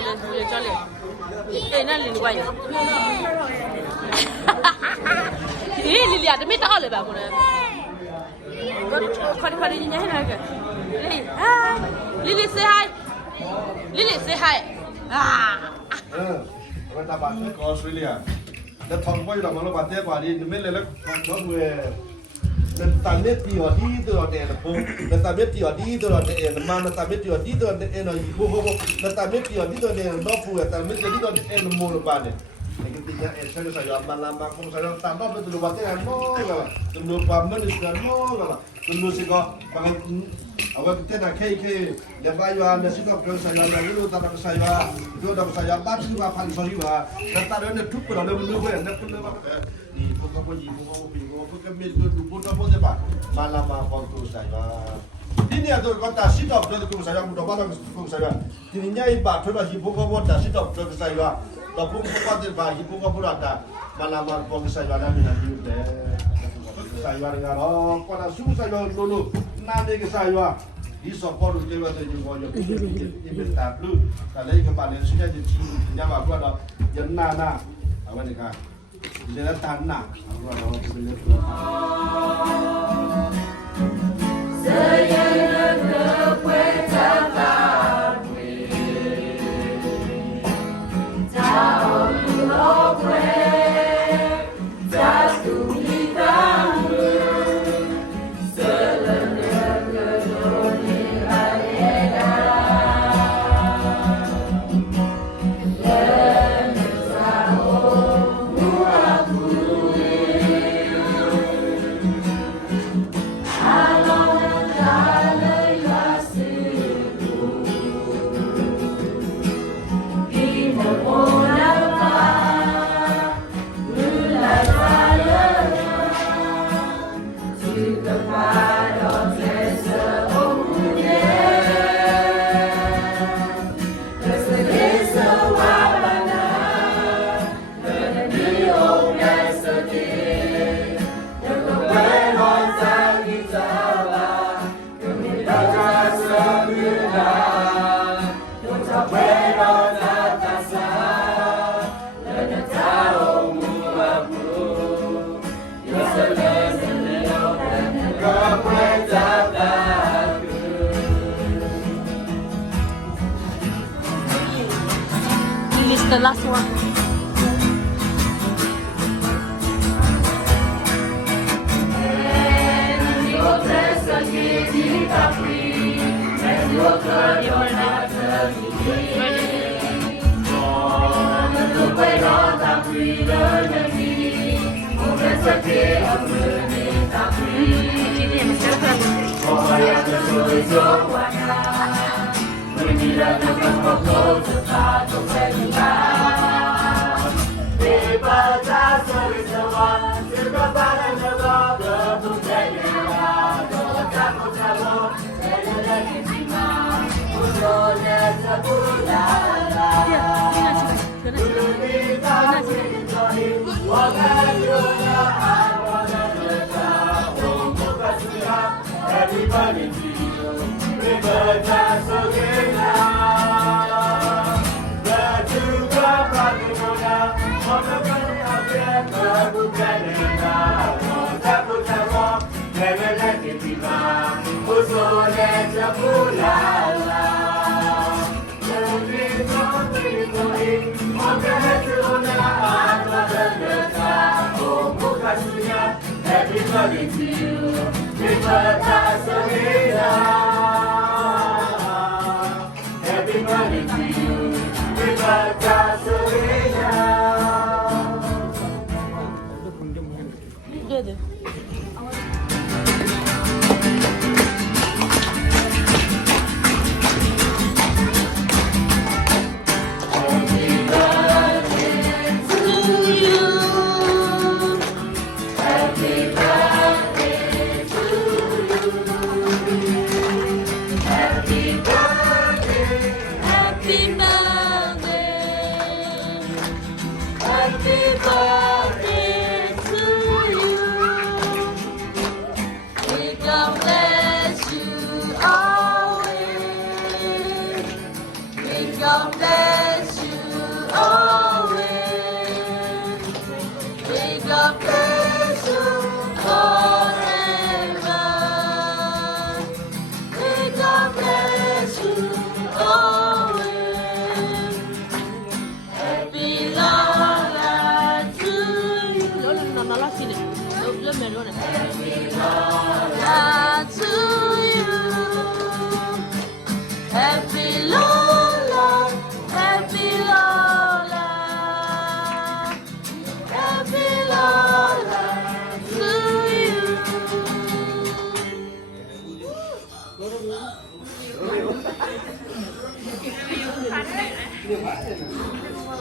也教练，哎，那里关系。丽丽啊，这没打了吧？可能。快点，人家那个。Lily say hi. Lily say hi. วันตาบานก็ออสเตรเลียแล้วทองไปเรามาเราบาดเจ็บกว่านี้ไม่เลยแล้วน้องเวนั่นตาเม็ดที่หัวดีตัวเด่นผมนั่นตาเม็ดที่หัวดีตัวเด่นมานั่นตาเม็ดที่หัวดีตัวเด่นหน่อยบุบนั่นตาเม็ดที่หัวดีตัวเด่นน้องฟูตาเม็ดที่หัวดีตัวเด่นมูลบานเนี่ยไอ้กิติยาsaya saya lama kamu saya tambah betul batin kan mau lah tunggu paman itu mau lah tunggu sih kok pakai awak kita nak kek dia bayar nasi kok kalau saya nak dulu tak saya itu dah saya baca juga paling sorry lah nanti ada yang tuh pada menunggu yang nak pun di buka bingo buka meja tu buka apa je pak malam apa tu saya ini ada kata sidap tu tu saya mudah banget tu saya ini nyai pak tu dah buka buka sidap tu sayaเราพุ่งเข้าไปในป่าญี่ปุ่นก็พูดได้มาลามาพอใส่ยาได้ไม่นานอยู่แต่ใส่ยาเรื่องเราพอเราสู้ใส่ยาลุ้นน้ำเด็กใส่ยาที่สอบพอรู้เรื่องแต่ยังพอยังเป็นตาปลื้มแต่เลยกับป่านนี้สิ่งที่จริงยังมากกว่าเรายันหน้าเอาไว้ในการยันตาหน้าเอาไว้เราเป็นเรื่องThe last one. Everybody to you, river just again now. The two got Patagonia, on the way up there, the Bucanina, Taputava, never let it be mine, who's so let the Pulala. The dreams of the going, on the head to the Bucasunia, everybody to you. Everybody to you, River Gasolina. Good. Happy birthday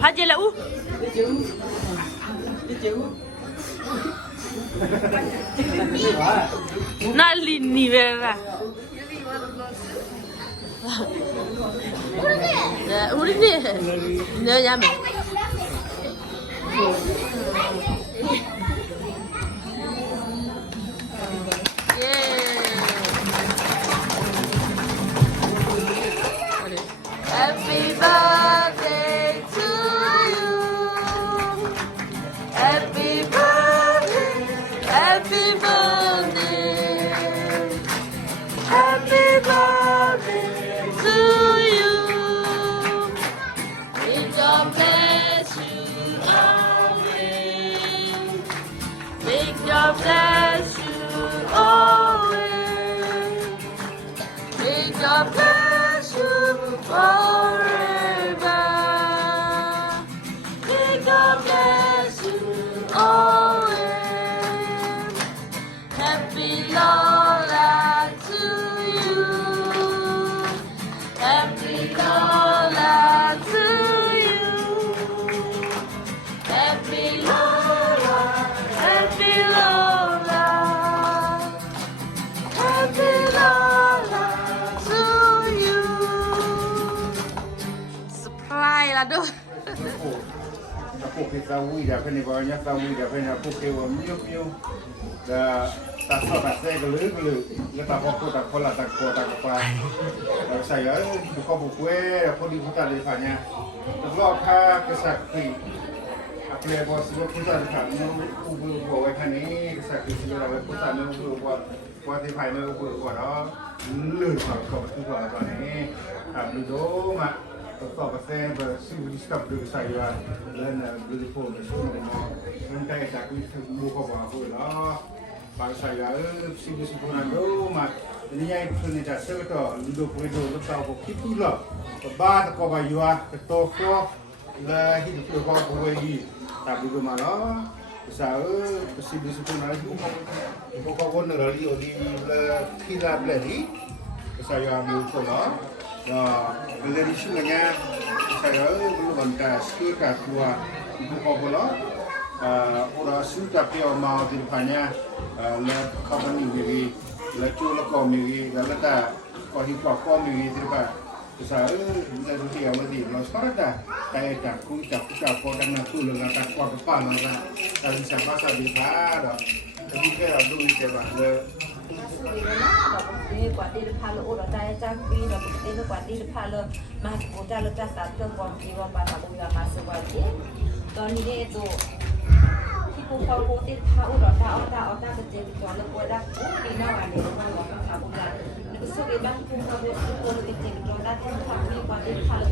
ဖာကျလဲဦးနာလီနီဗရာဦးရနေနေရမယ်Happy birthday to you. Happy birthday, happy birthday, happy birthday to you. May God bless you always. May God bless you always. May God bless you forever. May God bless you always. Happy Lola to you. Happy Lola to you. Happy Lola, happy Lola, happy Lola to you. Surprise lah tu. Aku kita wui dah kena banyak tahu dah kena aku kewa miu dah tak sabar saya gelu lepas aku tak pola tak apa saya buka buku aku di hutan di sana terlalu kesakti aku le bos buku hutan kan ubu bawa kan ni kesakti sudah bawa hutan ubu buat di sana ubu buat lulus kau tu buat apa ni aku dulu makต่อไปเส้นแบบสิ่งที่สกับดูใส่ว่าเล่นดูดิโฟนช่วยเลยเนาะมันใกล้จากวิธีดูเขาบอกว่าเนาะบางใส่ว่าสิ่งที่สิ่งนั้นดูมาเนี่ยยังคนนี้จะเชื่อต่อดูคุยดูแล้วเราบอกคิดดูหรอกบ้านตะกอบอยู่อ่ะโตโตแล้วที่ดูเขาบอกว่าดีแต่ดูมาเนาะภาษาสิ่งที่สิ่งนั้นดูเขาคนเราดีดีแล้วที่เราเปลี่ยนภาษาอย่างมีคนเนาะbila di sini saya belum ada suka tua ibu kau orang suka pia mau di depannya le company miri le cula kau miri le tak kau hidup kau miri di depan saya bila tu dia mesti lo sekarang dah saya tak kucap kau dan aku le tak kau depan lah tapi siapa sahaja di depan tapi kalau dulu siapa le quả đi được pha lỗ đó tay trang phi là một tên quả đi được pha lơ mà một cha lực cha sát cơ còn thì còn bà thằng bùi mà sự quan chết còn như thế rồi khi cô phao cô tên pha u đó ta cái chuyện còn là cô đã đi nào à để mà lo thằng bùi là nó số cái băng cô phao cô nó cái chuyện còn đã thêm thằng đi quả đi pha lơ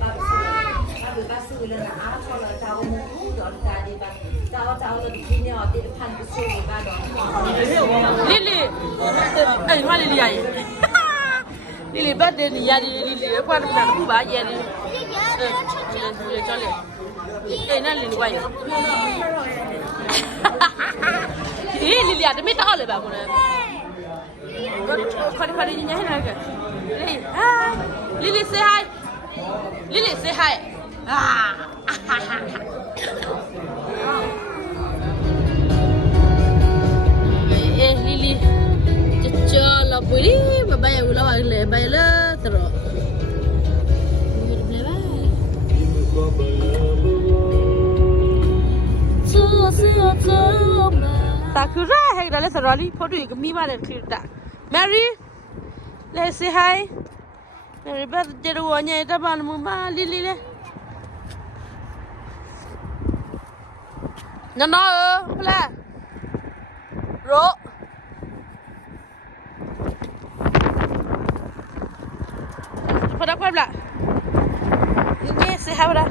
ta xử lên là áo cho là cháu mua đó là đi bà cháu là đi nhau đi được phan cái số cái ba đó Lily, eh mana Lily ay? Lily birthday ni ya Lily, aku ada nak buat apa ya Lily? Lily jolly. Nak Lily buat ya? Lily ada minta oleh bapak mana? Kau ni nyanyi nak ke? Lily, hi. Lily say hi. Lily say hi. Lily cecah lah boleh bayar ulang lagi bayar lah terus tak kira hai dah le serali foto ik mi ma le kita Mary let's say hi Mary birthday ro nya ta ban mu ma Lily le no pula ro pada apa pula ini sehat dah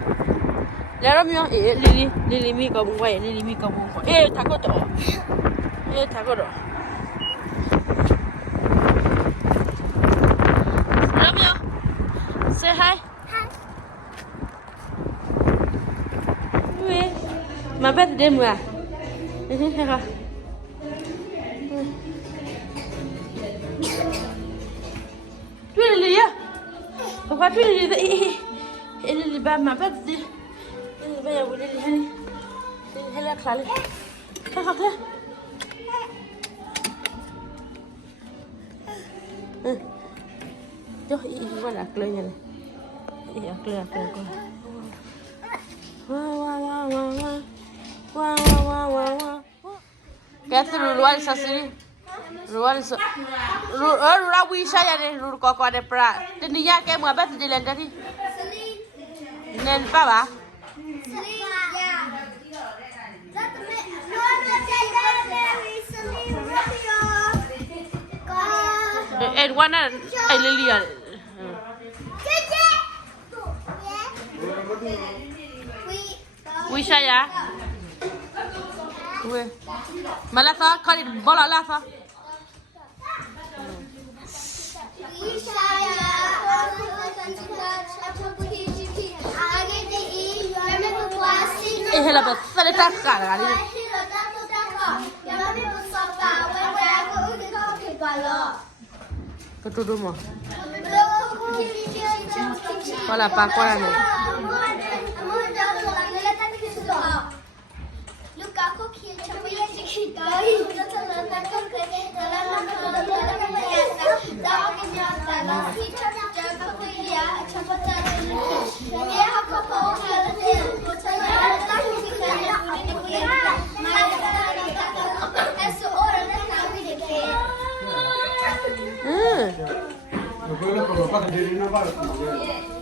lalu mian Lily mi kau buat Lily mi kau buat takut tu takut tu lalu mian say hi hi ma birthday mu ah tu Lily ya. Papa tu Lily ma bête dit. Il va y avoir les heli. Elle a clalé. Ça va clair. Yo, il va la clé. Il a clé. Wow. Kaya rural sa sini. Rural sa. Rural wisha ya ni rural koko ada pra. Tadi ya kayak mau apa tadi lain tadi. Nen pa ba? Wana Lilia. Wisha ya. Malafa kali bola lafa. Hela bet sale takka kali. Ketuduh mo. Wala pa ko na ni. Quello che lo fa vedere una volta.